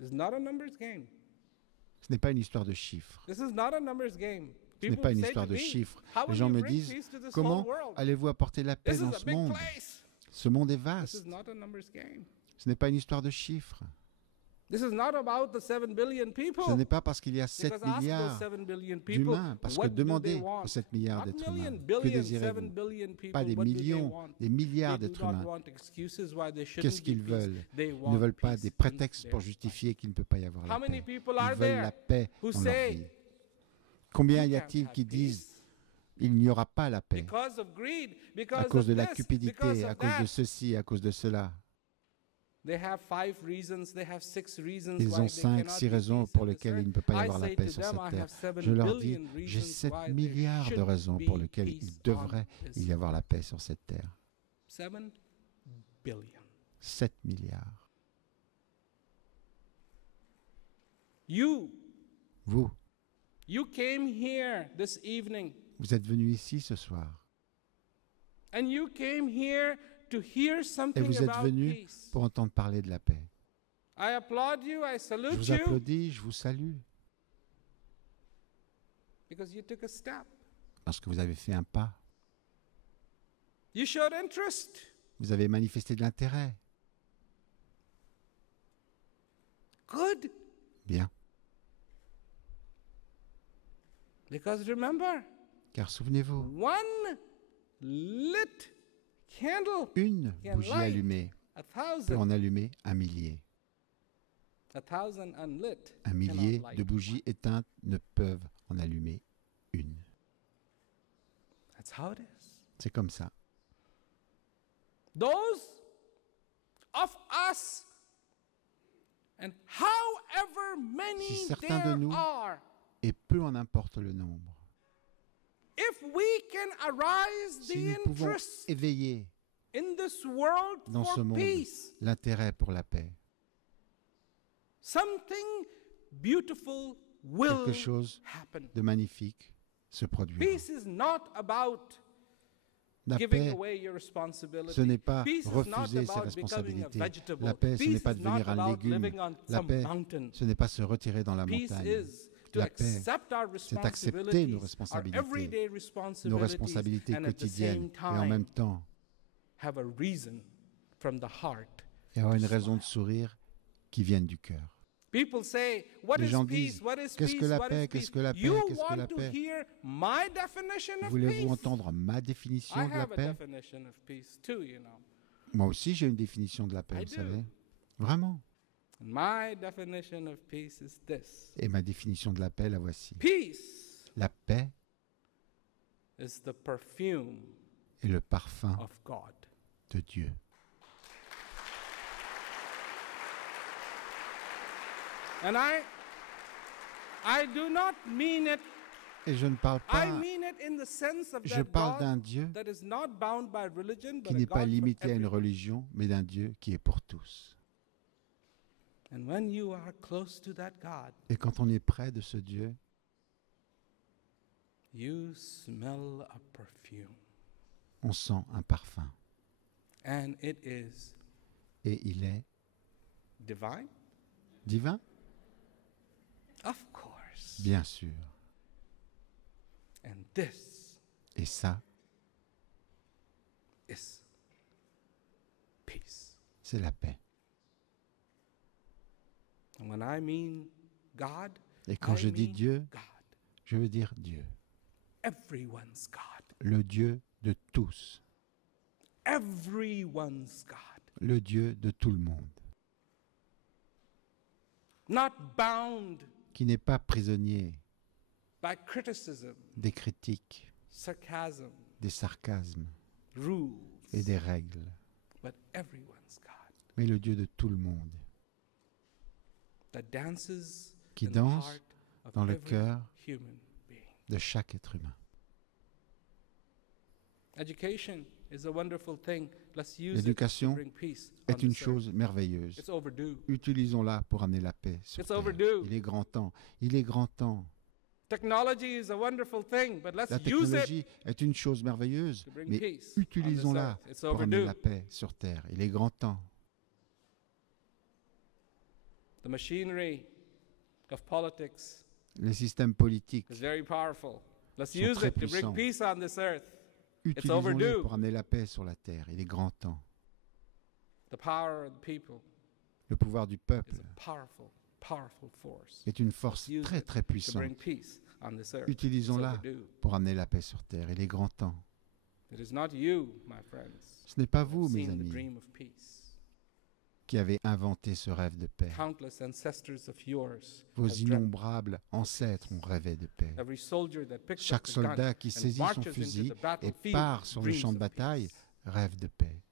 It's not a numbers game. Ce n'est pas une histoire de chiffres. This is not a numbers game. Ce n'est pas une histoire de chiffres. Les gens me disent, comment allez-vous apporter la paix dans ce monde? Ce monde est vaste. Ce n'est pas une histoire de chiffres. Ce n'est pas parce qu'il y a 7 milliards d'humains, parce que demandez aux 7 milliards d'êtres humains, que désirez-vous? Pas des millions, des milliards d'êtres humains. Qu'est-ce qu'ils veulent? Ils ne veulent pas des prétextes pour justifier qu'il ne peut pas y avoir la paix. Ils veulent la paix dans leur vie. Combien y a-t-il qui disent il n'y aura pas la paix à cause de la cupidité, à cause de ceci, à cause de cela? Ils ont 5, 6 raisons pour lesquelles il ne peut pas y avoir la paix sur cette terre. Je leur dis, j'ai 7 milliards de raisons pour lesquelles il devrait y avoir la paix sur cette terre. 7 milliards. Vous, you came here this evening. Vous êtes venus ici ce soir. And you came here to hear Et something vous êtes about venus peace. pour entendre parler de la paix. I applaud you, I Je salute vous you, applaudis, je vous salue, because you took a step. parce que vous avez fait un pas. You showed interest. Vous avez manifesté de l'intérêt. Good. Bien. Because remember, Car souvenez-vous, one lit candle une can bougie light allumée a peut en thousand. allumer un millier. A thousand unlit Un millier cannot light de bougies éteintes ne peuvent en allumer une. That's how it is. C'est comme ça. Those of us, and however many Si certains de there nous- are, Et peu en importe le nombre. if we can arise Si the nous pouvons interest éveiller in this world dans ce for monde peace, l'intérêt pour la paix, something beautiful will quelque chose happen. de magnifique se produira. Peace is not about La giving paix, away your responsibility. ce n'est pas Peace is not refuser ses about becoming a responsabilités. vegetable. La paix, ce Peace n'est pas is devenir not un about légume. living on La some paix, mountain. ce n'est pas se retirer dans la Peace montagne. is to La paix, accept our c'est accepter nos responsibilities, our everyday nos responsibilities, responsabilités and at the quotidiennes, same et en même time temps, have a reason from the heart. et avoir une raison de sourire qui vienne du cœur. People say, what Les is gens peace? disent, What is qu'est-ce que peace? la What paix? is Qu'est-ce peace? que la paix? You Qu'est-ce que want la to paix? hear my definition of Voulez-vous peace? entendre ma définition I de la have a paix? definition of peace too, you know. Moi aussi, j'ai une définition de la paix, I vous do. savez. Vraiment. And my definition of peace is this. Et ma définition de la paix, la voici. Peace La paix is the perfume est le parfum of God. de Dieu. And I do not mean it. Et je ne parle I pas, mean it in the sense of je that parle d'un God Dieu that is not bound by religion, qui but a n'est pas God for limité à une everyone. religion, mais d'un Dieu qui est pour tous. And when you are close to that God, Et quand on est près de ce Dieu, you smell a perfume. on sent un parfum. And it is Et il est divine? divin? Of course. Bien sûr. And this Et ça, is peace. c'est la paix. And when I mean God, Et quand I je dis mean Dieu, God. je veux dire Dieu. Everyone's God. Le Dieu de tous. Everyone's God. Le Dieu de tout le monde. Not bound Qui n'est pas prisonnier by criticism, des critiques, sarcasm, des sarcasmes rules, et des règles. but everyone's God. Mais le Dieu de tout le monde. That dances Qui in the danse heart of dans le every cœur human being. de chaque être humain. Education is a wonderful thing. Let's use it to L'éducation bring peace on est une this earth. chose merveilleuse. It's overdue. Utilisons-la pour amener la paix sur It's terre. overdue. Il est grand temps. Il est grand temps. Technology is a wonderful thing, but let's La use it. technologie est une chose merveilleuse, to bring mais peace on utilisons-la this earth. It's pour amener overdue. la paix sur terre. Il est grand temps. The machinery of politics Les systèmes politiques is very powerful. Let's sont use très it to bring puissants. peace on this earth. It's Utilisons-les overdue. pour amener la paix sur la terre. Il est grand temps. The power of the people Le pouvoir du peuple is a powerful, powerful force. est une force Use très it très to puissante. bring peace on this earth. It's Utilisons-la overdue. pour amener la paix sur terre. Il est grand temps. It is not you, my friends, Ce n'est pas who vous, have mes seen the amis, dream of peace. qui avez inventé ce rêve de paix. Countless ancestors of yours Vos have dreamt. innombrables ancêtres ont rêvé de paix. Every soldier that picks up Chaque the gun soldat qui and saisit son marches into fusil the et battlefield part sur le dreams champ de of bataille peace. rêve de paix.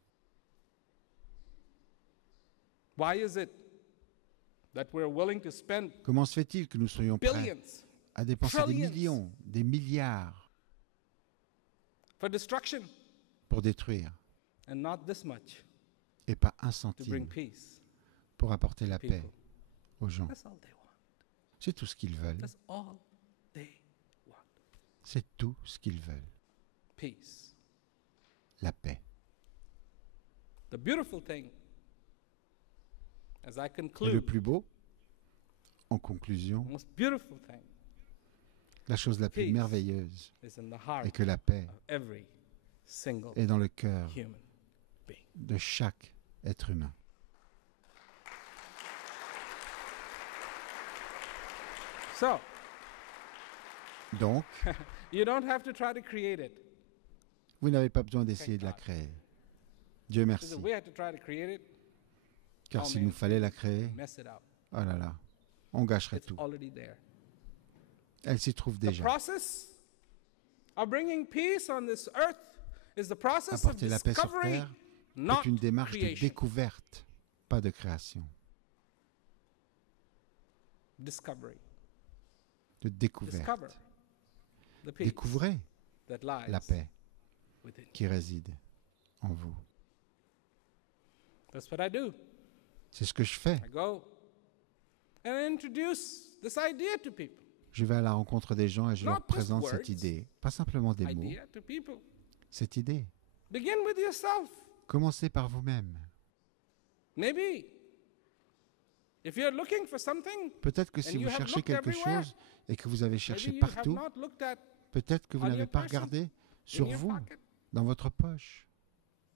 Why is it that we're willing to spend Comment se fait-il que nous soyons prêts billions à dépenser des trillions millions, des milliards for destruction pour détruire and not this much et pas un to bring centime peace pour apporter la to paix people? aux gens? That's all they want. C'est tout ce qu'ils veulent. That's all they want. C'est tout ce qu'ils veulent. Peace. La paix. The beautiful thing, as I Et le conclude, plus beau, en conclusion, the most beautiful thing la chose la plus Peace merveilleuse is in the heart est que la paix of every single est dans le cœur human being. de chaque être humain. So, Donc, you don't have to try to create it. vous n'avez pas besoin d'essayer de la créer. Dieu Because merci. if we had to try to create it, Car oh s'il man, nous fallait la créer, mess it up. oh là là, on gâcherait It's tout. already there. Elle s'y trouve The déjà. process of bringing peace on this earth is the process of Apporter la paix sur discovery, terre not est une démarche de creation. découverte, pas de création. Discovery. De découverte. Discover the peace Découvrez that lies la paix within you. qui réside en vous. That's what I do. C'est ce que je fais. I go and introduce this idea to people. Je vais à la rencontre des gens et je leur Not just présente words. cette idée. Pas simplement des mots, Idea to people. cette idée. Begin with yourself. Commencez par vous-même. Maybe if you're looking for something, Peut-être que si And you vous have cherchez looked quelque everywhere. chose et que vous avez cherché maybe you have partout, not looked at peut-être que vous on n'avez your pas person, regardé in sur your vous, pocket. dans votre poche.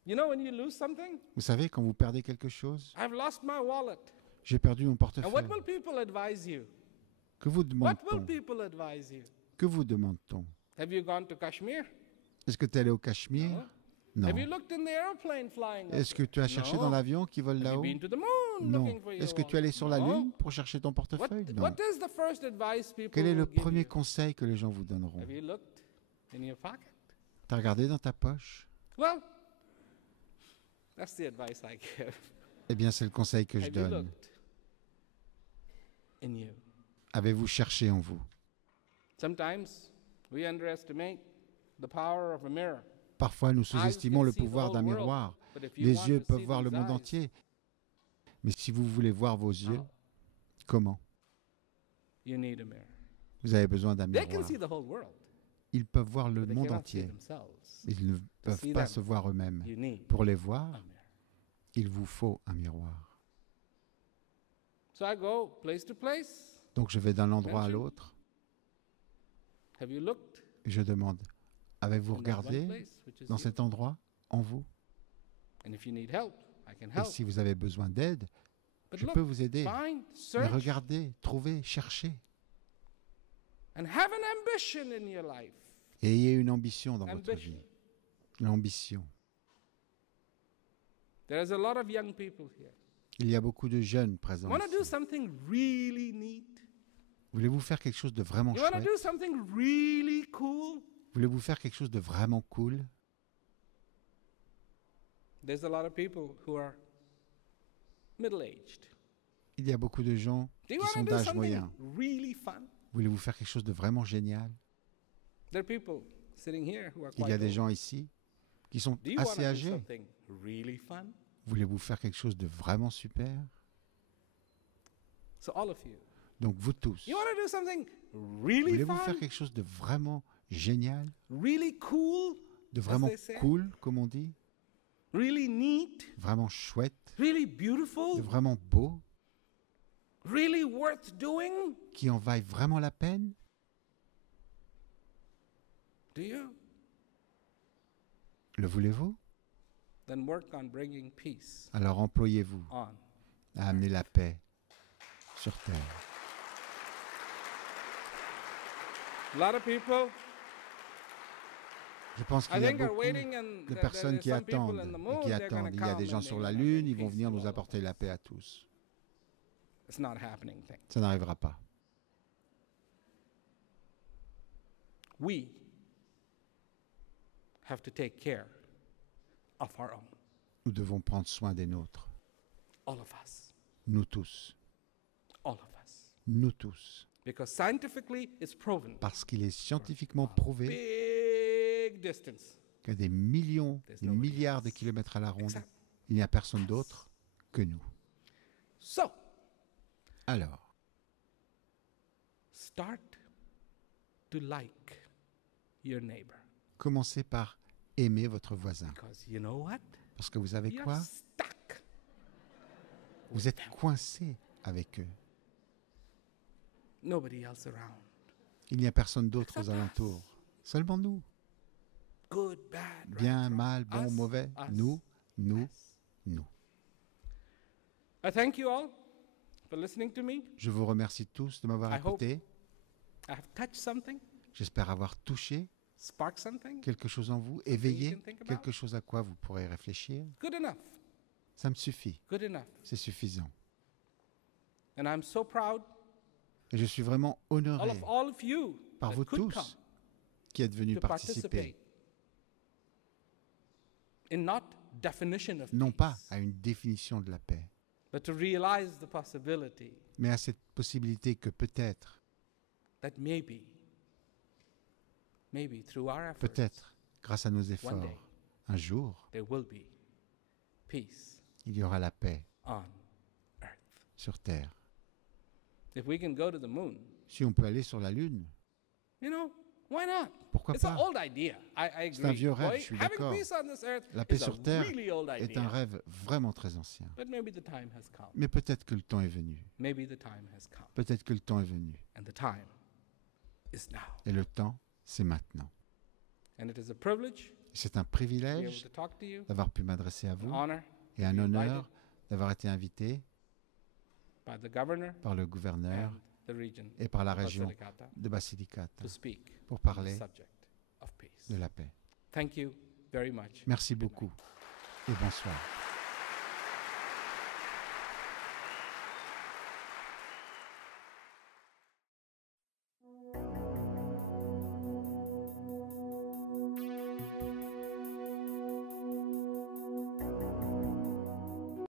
You know, when you lose something, Vous savez, quand vous perdez quelque chose, I've lost my wallet. j'ai perdu mon And portefeuille. what will people advise you? Que vous What will demande-t-on? people advise you? Que vous demande-t-on? Have you gone to Kashmir? Est-ce que tu es allé au Cachemire? Non. Have you looked in the airplane flying up Est-ce que tu as cherché No. dans l'avion qui vole Have you là-haut? been to the moon Non. looking for your Est-ce que tu es allé wallet? sur la No. Lune pour chercher ton What, portefeuille? Non. what is the first advice people Quel est le will give premier you? conseil que les gens vous donneront? Have you looked in your pocket? T'as regardé dans ta poche? Well, that's the advice I give. Eh bien, c'est le conseil que je Have you donne. looked in you? Avez-vous cherché en vous? Sometimes we underestimate the power of a mirror. Parfois, nous sous-estimons can le see the pouvoir whole d'un world, miroir. But if you Les want yeux to peuvent see voir le these monde eyes, entier. Mais si vous voulez voir vos yeux, how? comment? You need a mirror. Vous avez besoin d'un They can miroir. see the whole world. Ils peuvent voir le But they monde cannot see entier. themselves. Ils ne peuvent see pas them. se voir eux-mêmes. You need Pour les a voir, mirror. il vous faut un miroir. So I go place to place. Donc je vais d'un endroit à Mention. l'autre Have you looked et je demande, avez-vous in that one regardé place, which is dans you? cet endroit en vous? And if you need help, I can Et help. si vous avez besoin d'aide, But je look, peux vous aider. find, Mais search, regardez, trouvez, cherchez. and have an ambition in your life. Et ayez une ambition dans votre Ambition. vie. L'ambition. There's a lot of young people here. Il y a beaucoup de jeunes présents Want to do ici. something really neat? Voulez-vous faire quelque chose de vraiment You want to chouette? do something really cool? Voulez-vous faire quelque chose de vraiment cool? There's a lot of people who are middle-aged. Il y a beaucoup de gens Do qui you want sont to do d'âge something moyen. really fun? Voulez-vous faire quelque chose de vraiment génial? There are people sitting here who are Il quite y a des old. gens ici qui sont Do you want to assez do âgés. something really fun? Voulez-vous faire quelque chose de vraiment super? So all of you. Donc vous tous, You want to do something really voulez-vous fun? faire quelque chose de vraiment génial, Really cool? de vraiment they say. cool, comme on dit, Really neat? vraiment chouette, Really de beautiful? vraiment beau? really worth doing? qui en vaille vraiment la peine? Do you? Le voulez-vous? Then work on bringing peace Alors employez-vous on. à amener la paix sur terre. A lot of people, Je pense I qu'il y a think, are beaucoup waiting and de personnes qui some people attendent in the et moon, qui they're going attendent. to Il y a come des gens and sur they're la going to Lune, bring ils vont peace venir to nous all of apporter us. la paix à tous. It's not happening thing. Ça n'arrivera pas. We have to take care of our own. Nous devons prendre soin des nôtres. All of us. Nous tous. All of us. Nous tous. Because scientifically it's proven. Parce qu'il est scientifiquement prouvé Big distance. qu'à des millions, des milliards de kilomètres à la ronde, Exact. il n'y a personne d'autre que nous. So, Alors, start to like your neighbor. commencez par aimer votre voisin. Because you know what? Parce que vous savez You're quoi? stuck. Vous êtes coincé avec eux. Nobody else around. Il n'y a personne d'autre aux alentours. Seulement nous. Good, bad, Bien, right, mal, wrong. bon, Us, mauvais. us, Nous, nous, us. nous. I thank you all for listening to me. Je vous remercie tous de m'avoir I hope- écouté. I have touched something, J'espère avoir touché sparked something. quelque chose en vous, you éveillé can think about. quelque chose à quoi vous pourrez réfléchir. Good enough. Ça me suffit. Good enough. C'est suffisant. And I'm so proud Et je suis vraiment honoré all of you par that vous could come tous qui êtes venus to participer, participate in not definition of non peace, pas à une définition de la paix, but to realize the possibility mais à cette possibilité que peut-être, that maybe through our efforts, peut-être, grâce à nos day, efforts, un jour, there will be peace il y aura la paix on earth. sur Terre. If we can go to the moon, Si on peut aller sur la Lune, you know, why not? pourquoi It's an pas? old idea. I agree. C'est un vieux rêve, Boy, je suis having d'accord. peace on this earth La paix is a sur Terre really old est idea. un rêve vraiment très ancien. But maybe the time has come. Mais peut-être que le temps est venu. Maybe the time has come. Peut-être que le temps est venu. And the time is now. Et le temps, c'est maintenant. And it is a privilege Et c'est un to be able privilège to talk to you, d'avoir pu m'adresser à an vous honor et un to be honneur d'avoir été invité by the governor par le gouverneur and the region et par la of région Basilicata de Basilicata to speak pour on the parler subject of peace. de la paix. Thank you very much. Merci Good night. beaucoup et bonsoir.